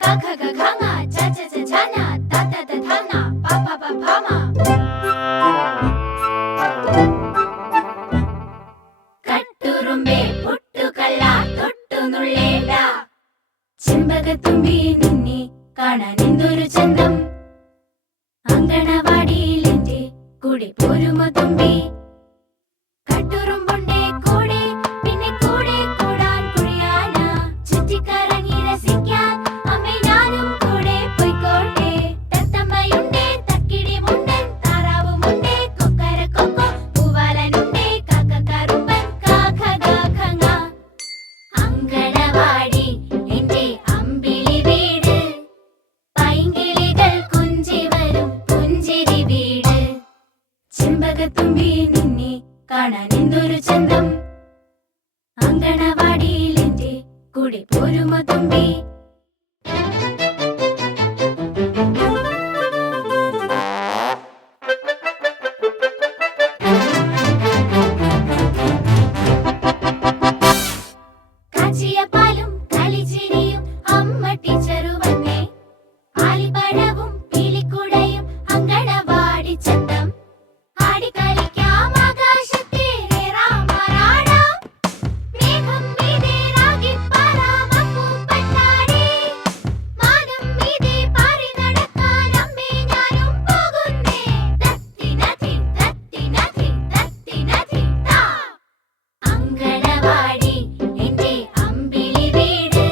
가가가강아 자자자자나 따따따타나 빠빠빠파마 കട്ടുറുമ്പേ പൊട്ടുകള്ള തൊട്ടു നുള്ളേണ്ട ചെമ്പകത്തുമ്പി നിന്നെ കാണാൻ എന്തൊരു ചന്തം അങ്കണവാടിയിൽ എന്റെ കൂടെ പോരുമോ തുമ്പി കട്ടുറുമ്പുണ്ടേ കൂടെ പിന്നെ കൂടെ കൂടാൻ കുഴിയാന ചുറ്റിക്കറങ്ങി രസിക്കാൻ അമ്മേ ഞാനും കൂടെ പോയിക്കോട്ടെ തത്തമ്മയുണ്ടേ തക്കിടിമുണ്ടൻ താറാവുമുണ്ടേ കൊക്കരക്കൊക്കോ പൂവാലനുണ്ടേ കാക്കക്കറുമ്പൻ കാക്കകാക്കങ്ങ അങ്കണവാടി എന്റെ അമ്പിളി വീട് പൈങ്കിളികൾ കുഞ്ചി വരും പുഞ്ചിരി വീട് ചെമ്പകത്തുമ്പി നിന്നെ കാണാൻ എന്തൊരു ചന്തം അങ്കണവാടിയിൽ എന്റെ കൂടെ പോരുമോ തുമ്പി കാച്ചിയ പാലും കളിച്ചിരിയും അമ്മ ടീച്ചറു വന്നേ ആലിപ്പഴവും പീലിക്കുടയും അങ്കണവാടി ചന്തം ആടിക്കളിക്കാം ആകാശത്തേറാമാറാടാം മേഘം മീതെ രാഗിപ്പാറാം അപ്പൂപ്പന്മാരെ മാനം മീതെ പാറി നടക്കാൻ അമ്മേ ഞാനും പോകുന്നേ തത്തിനതി തത്തിനതി തത്തിനതി താ അങ്കണവാടി എന്റെ അമ്പിളി വീട്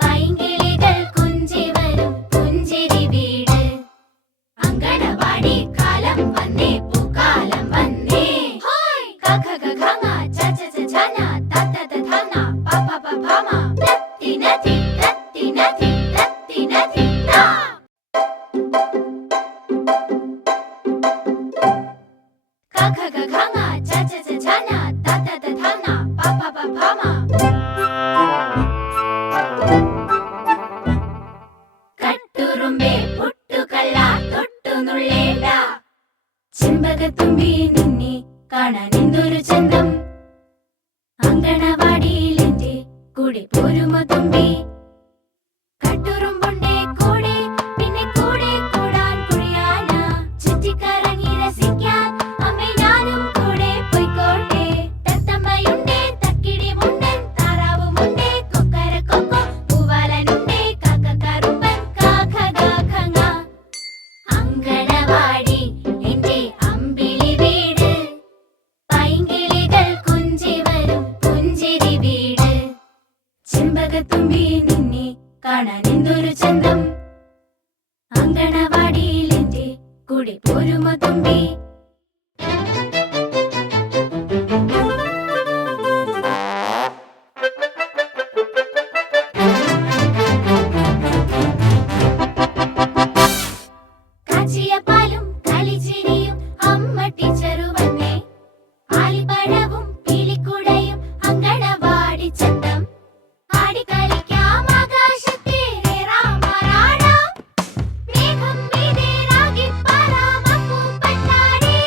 പൈങ്കിളികൾ കുഞ്ചി വരും പുഞ്ചിരി വീട് അങ്കണവാടി കാലം വന്നേ പൂക്കാലം വന്നേ ഹോയ് കാക്കകാക്കങ്ങ ചചചചന തത്തതഥന പാപ്പാപ്പാമ തത്തിനതി തത്തിനതി തത്തിനതി താ കാക്കകാക്കങ്ങ ചചചചന തത്തതഥന പാപ്പാപ്പാമ കട്ടുറുമ്പേ പൊട്ടുകള്ള തൊട്ടു നുള്ളേണ്ട ചെമ്പകത്തുമ്പി നിന്നെ കാണാൻ എന്തൊരു ചന്തം അങ്കണവാടിയിൽ എന്റെ കൂടെ പോരുമോ തുമ്പി കട്ടുറുമ്പുണ്ടേ കൂടെ പിന്നെ കൂടെ കൂടാൻ കുഴിയാന ചുറ്റിക്കറങ്ങി രസിക്കാൻ അമ്മേ ഞാനും കൂടെ പോയിക്കോട്ടെ തത്തമ്മയുണ്ടേ തക്കിടിമുണ്ടൻ താറാവുമുണ്ടേ കൊക്കരക്കൊക്കോ പൂവാലനുണ്ടേ കാക്കക്കറുമ്പൻ കാക്കകാക്കങ്ങ അങ്കണവാടി എന്റെ അമ്പിളി വീട് പൈങ്കിളികൾ കുഞ്ചി വരും പുഞ്ചിരി വീട് ചെമ്പകത്തുമ്പി നിന്നെ കാണാൻ എന്തൊരു ചന്തം അങ്കണവാടിയിൽ എന്റെ കൂടെ പോരുമോ തുമ്പി കാച്ചിയ പാലും കളിച്ചിരിയും അമ്മ ടീച്ചറു വന്നേ ആലിപ്പഴവും പീലിക്കുടയും അങ്കണവാടി ചന്തം ആടിക്കളിക്കാം ആകാശത്തേറാമാറാടാം മേഘം മീതെ രാഗിപ്പാറാം അപ്പൂപ്പന്മാരെ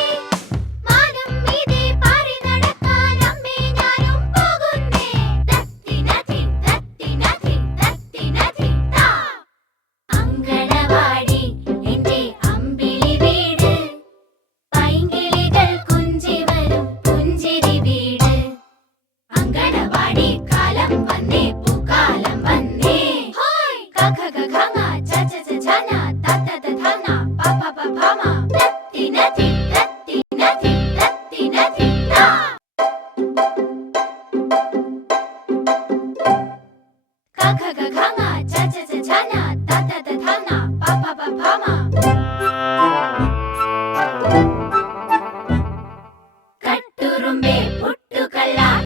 മാനം മീതെ പാറി നടക്കാൻ അമ്മേ ഞാനും പോകുന്നേ തത്തിനതി തത്തിനതി തത്തിനതി താ അങ്കണവാടി എന്റെ അമ്പിളി വീട് പൈങ്കിളികൾ കുഞ്ചി വരും പുഞ്ചിരി വീട് അങ്കണവാടി കാലം വന്നേ പൂക്കാലം വന്നേ ഹോയ് കാക്കകാക്കങ്ങ ചചചചന തത്തതഥന പാപ്പാപ്പാമ തത്തിനതി തത്തിനതി തത്തിനതി താ കാക്കകാക്കങ്ങ ചചചചന തത്തതഥന പാപ്പാപ്പാമ